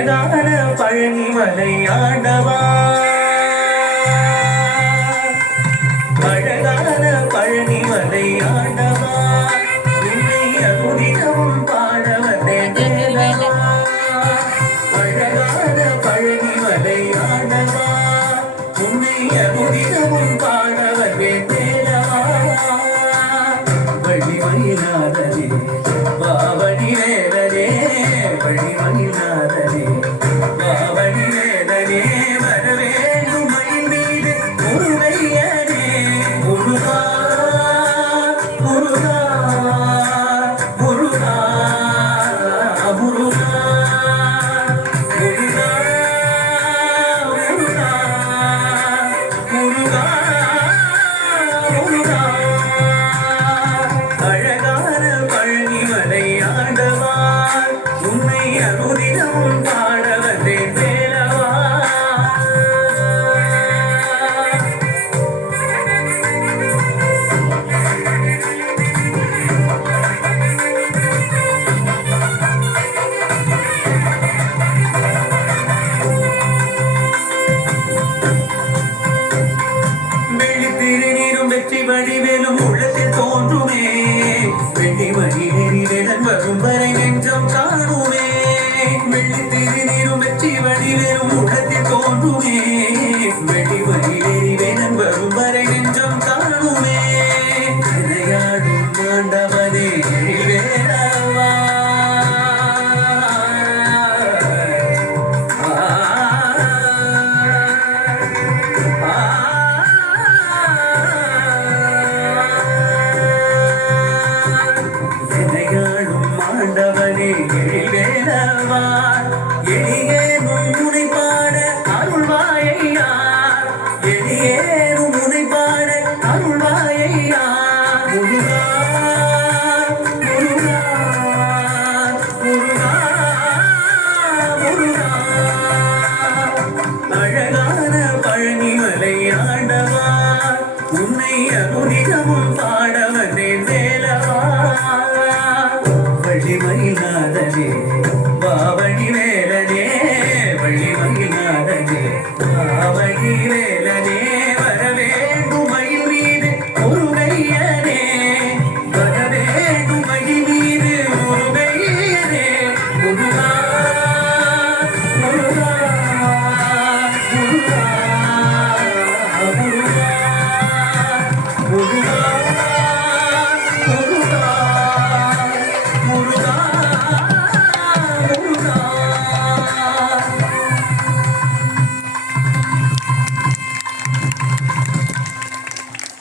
அழகான பழனிமலை ஆண்டவா, அழகான பழனிமலை ஆண்டவா, உன்னை அனுதினமும் பாட வந்தேன் வேலவா. அழகான பழனிமலை ஆண்டவா, உன்னை அனுதினமும் பாட வந்தேன் வேலவா. வழிமயிலாதரே பாவடி வேலரே, வழிமயிலாதரே பாவடி வேலரே, வரவேண்டும் மயில் மீது முருகையனே. முருகா முருகா முருகா முருகா முருகா முருகா முருகா முருகா. அழகான பழனிமலை ஆண்டவா, உன்னை அனுதினமும் பாட வந்தேன் வேலவா. வெள்ளித்திருநீரும் வெற்றி வடிவேலும் உள்ளத்தில் தோன்றுமே, வெள்ளி மணிநெறிவேலன் வரும் வரை நெஞ்சம் காணுமே. வெள்ளித்திருநீரும் வெற்றி வடிவேலும் உள்ளத்தில் தோன்றுமே,